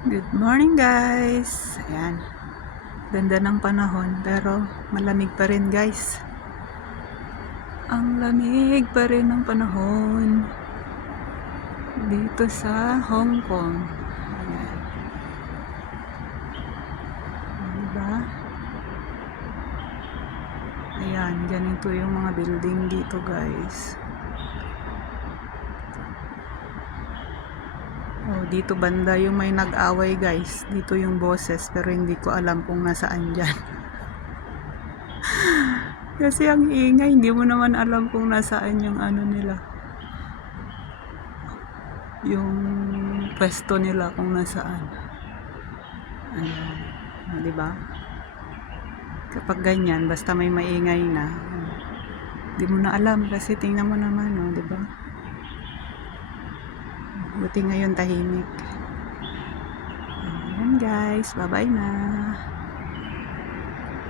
Good morning guys. Ayan. Ganda ng panahon pero malamig pa rin guys. Ang lamig pa rin ng panahon dito sa Hong Kong. Ayan. Diba? Ayan, ganito yung mga building dito guys. Oh, dito banda yung may nag-away guys. Dito yung boses pero hindi ko alam kung nasaan dyan. Kasi ang ingay, hindi mo naman alam kung nasaan yung ano nila. Yung pwesto nila kung nasaan. Ayan. Di ba? Kapag ganyan, basta may maingay na, di mo na alam kasi tingnan mo naman, no, di ba? Buti ngayon tahimik. Ayan guys, bye-bye na.